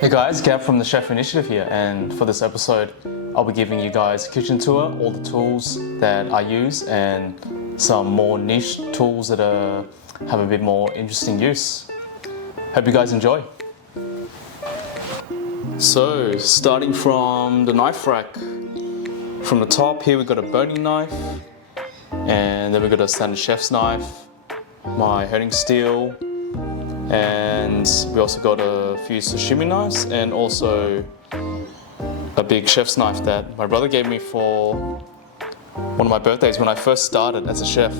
Hey guys, Gab from the Chef Initiative here, and for this episode I'll be giving you guys a kitchen tour, all the tools that I use and some more niche tools that have a bit more interesting use. Hope you guys enjoy. So starting from the knife rack, from the top here we've got a boning knife, and then we've got a standard chef's knife, my herring steel, and we also got a few sashimi knives and also a big chef's knife that my brother gave me for one of my birthdays when I first started as a chef.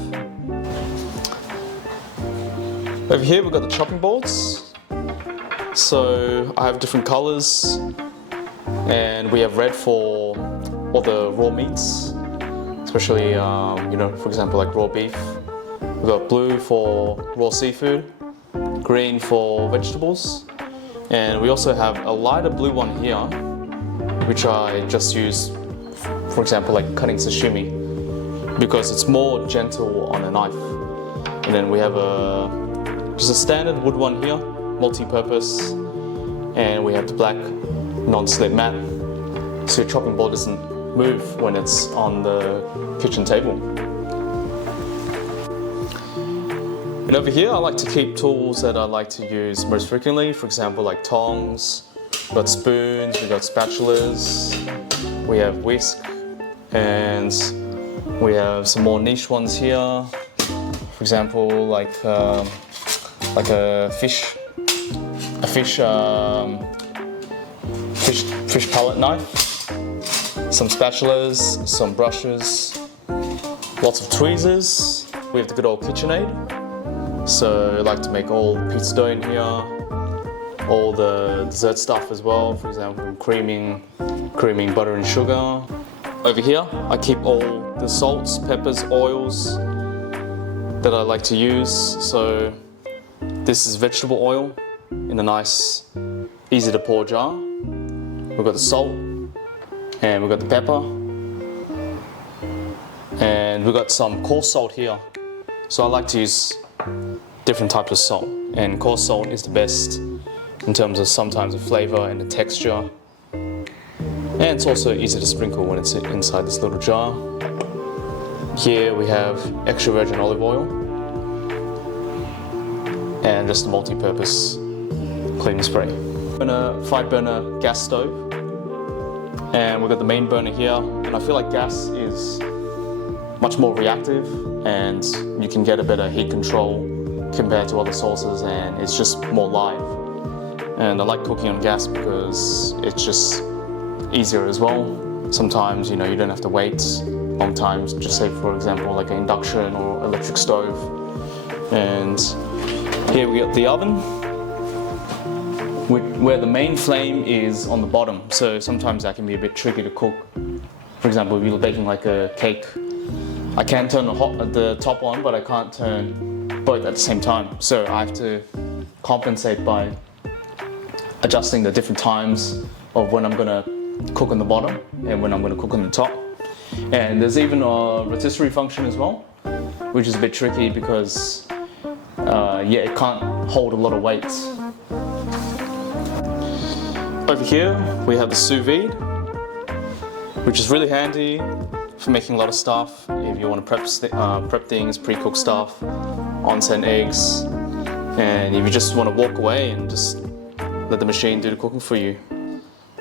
Over here we've got the chopping boards. So I have different colors, and we have red for all the raw meats, especially for example like raw beef. We've got blue for raw seafood, green for vegetables, and we also have a lighter blue one here which I just use for example like cutting sashimi because it's more gentle on a knife. And then we have just a standard wood one here, multi-purpose, and we have the black non-slip mat so your chopping board doesn't move when it's on the kitchen table. And over here I like to keep tools that I like to use most frequently, for example like tongs, we've got spoons, we've got spatulas, we have whisk, and we have some more niche ones here, for example like a fish palette knife, some spatulas, some brushes, lots of tweezers, we have the good old KitchenAid. So I like to make all the pizza dough in here, all the dessert stuff as well, for example creaming butter and sugar. Over here I keep all the salts, peppers, oils that I like to use. So this is vegetable oil in a nice easy to pour jar. We've got the salt, and we've got the pepper, and we've got some coarse salt here. So I like to use different types of salt, and coarse salt is the best in terms of sometimes the flavor and the texture, and it's also easy to sprinkle when it's inside this little jar. Here we have extra virgin olive oil and just a multi-purpose cleaning spray. On a 5-burner gas stove, and we've got the main burner here, and I feel like gas is much more reactive and you can get a better heat control compared to other sources, and it's just more live. And I like cooking on gas because it's just easier as well. Sometimes you don't have to wait long times, just say for example like an induction or electric stove. And here we got the oven where the main flame is on the bottom, so sometimes that can be a bit tricky to cook. For example, if you're baking like a cake, I can turn the top on, but I can't turn both at the same time. So I have to compensate by adjusting the different times of when I'm gonna cook on the bottom and when I'm gonna cook on the top. And there's even a rotisserie function as well, which is a bit tricky because it can't hold a lot of weight. Over here we have the sous vide, which is really handy for making a lot of stuff. If you want to prep things, pre-cook stuff, onsen eggs, and if you just want to walk away and just let the machine do the cooking for you.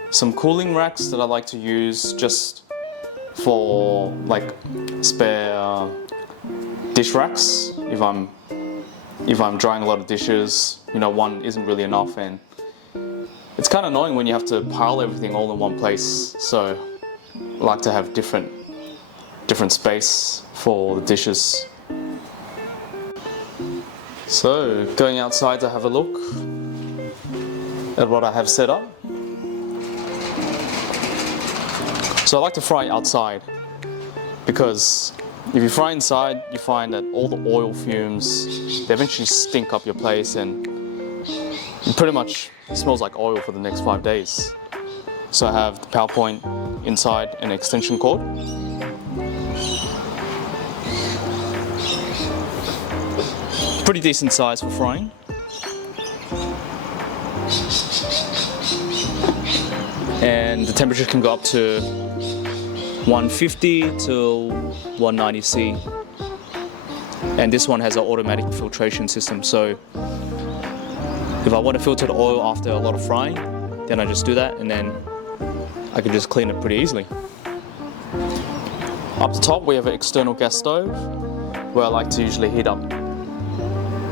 Some cooling racks that I like to use just for like spare dish racks. If I'm drying a lot of dishes, one isn't really enough, and it's kind of annoying when you have to pile everything all in one place. So I like to have different space for the dishes. So going outside to have a look at what I have set up. So I like to fry outside because if you fry inside you find that all the oil fumes, they eventually stink up your place, and it pretty much smells like oil for the next 5 days. So I have the power point inside an extension cord. Pretty decent size for frying. and the temperature can go up to 150 till 190 C. And this one has an automatic filtration system, so if I want to filter the oil after a lot of frying, then I just do that, and then I can just clean it pretty easily. Up the top we have an external gas stove where I like to usually heat up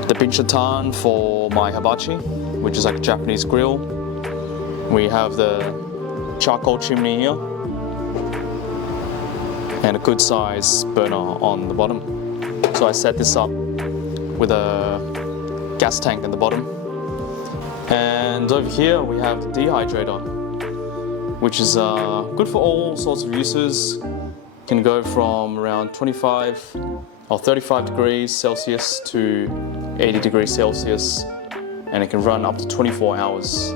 the binchotan for my hibachi, which is like a Japanese grill. We have the charcoal chimney here and a good size burner on the bottom. So I set this up with a gas tank at the bottom. And over here we have the dehydrator, which is good for all sorts of uses. Can go from around 25 or 35 degrees Celsius to 80 degrees Celsius, and it can run up to 24 hours.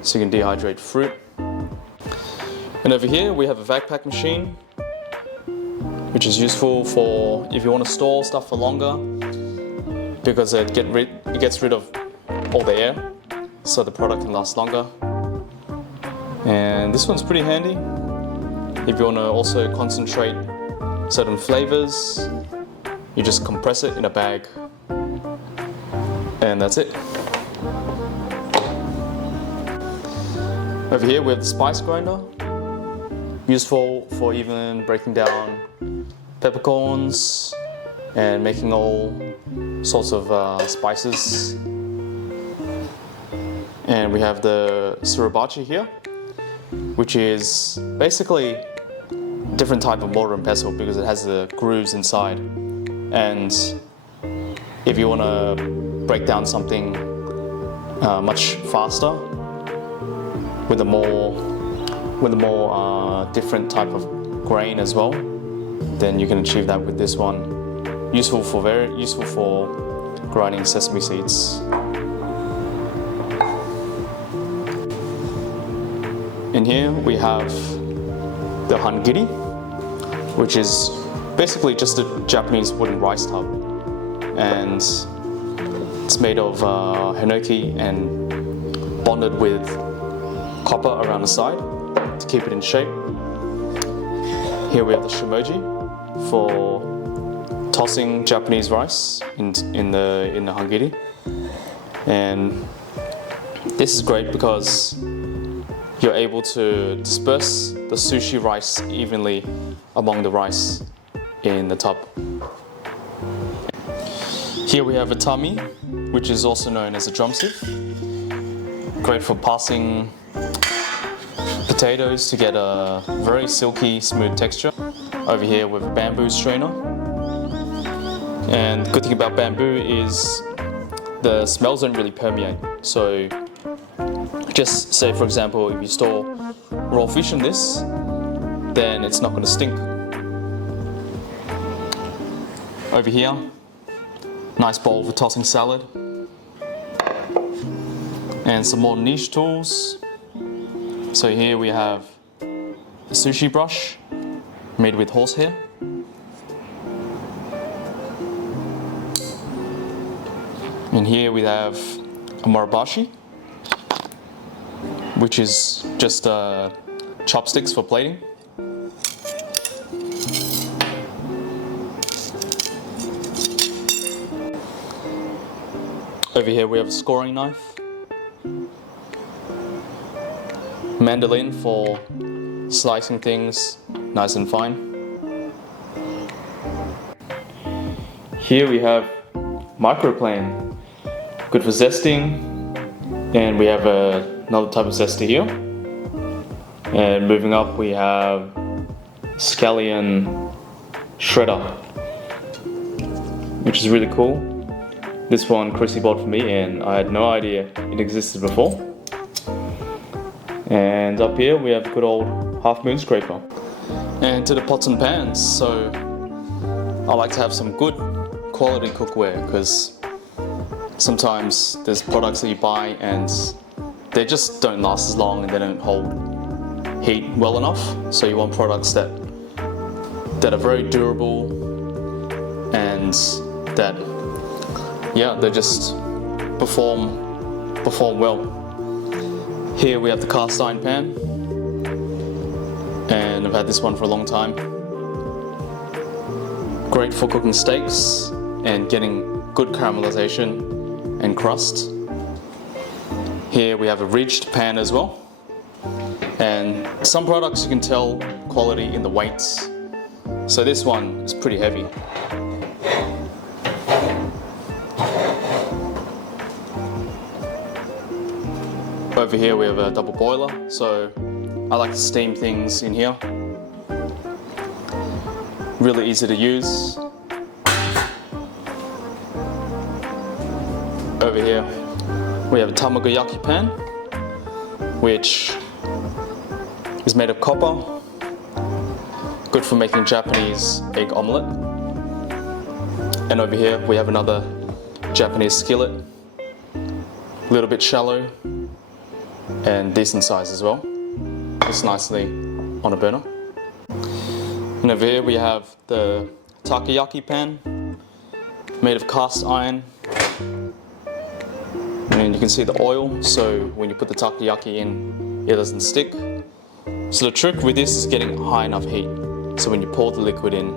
So you can dehydrate fruit. And over here we have a vac pack machine, which is useful for if you want to store stuff for longer, because it gets rid of all the air, so the product can last longer. And this one's pretty handy if you want to also concentrate certain flavors. You just compress it in a bag, and that's it. Over here we have the spice grinder, useful for even breaking down peppercorns and making all sorts of spices. And we have the sriracha here, which is basically a different type of mortar and pestle because it has the grooves inside. And if you want to break down something much faster with a more different type of grain as well, then you can achieve that with this one. Very useful for grinding sesame seeds. In here we have the Hangi, which is basically just a Japanese wooden rice tub, and it's made of hinoki and bonded with copper around the side to keep it in shape. Here we have the shimoji for tossing Japanese rice in the hangiri, and this is great because you're able to disperse the sushi rice evenly among the rice in the tub. Here we have a tami, which is also known as a drumstick. Great for passing potatoes to get a very silky, smooth texture. Over here we have a bamboo strainer. And the good thing about bamboo is the smells don't really permeate. So just say, for example, if you store raw fish in this, then it's not going to stink. Over here, nice bowl for tossing salad. And some more niche tools. So here we have a sushi brush made with horsehair. And here we have a murabashi, which is just chopsticks for plating. Over here we have a scoring knife, mandolin for slicing things nice and fine. Here we have microplane, good for zesting, and we have another type of zester here. And moving up we have scallion shredder, which is really cool. This one Chrissy bought for me and I had no idea it existed before. And up here we have a good old half moon scraper. And to the pots and pans, so I like to have some good quality cookware, because sometimes there's products that you buy and they just don't last as long and they don't hold heat well enough. So you want products that are very durable and that they just perform well. Here we have the cast iron pan, I've had this one for a long time. Great for cooking steaks and getting good caramelization and crust. Here we have a ridged pan as well. And some products you can tell quality in the weights. So this one is pretty heavy. Over here we have a double boiler, so I like to steam things in here. Really easy to use. Over here we have a Takayaki Pan, which is made of copper. Good for making Japanese egg omelette. And over here we have another Japanese skillet. A little bit shallow and decent size as well. It's nicely on a burner. And over here we have the Takayaki Pan, made of cast iron. And you can see the oil, so when you put the takoyaki in, it doesn't stick. So the trick with this is getting high enough heat. So when you pour the liquid in,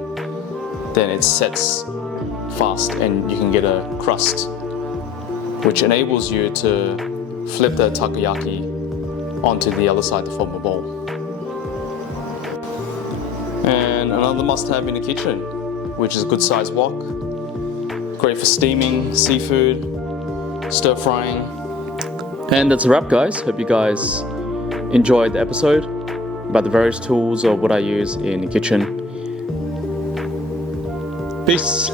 then it sets fast and you can get a crust, which enables you to flip the takoyaki onto the other side to form a ball. And another must-have in the kitchen, which is a good sized wok. Great for steaming seafood, stir frying. And that's a wrap, guys. Hope you guys enjoyed the episode about the various tools or what I use in the kitchen. Peace.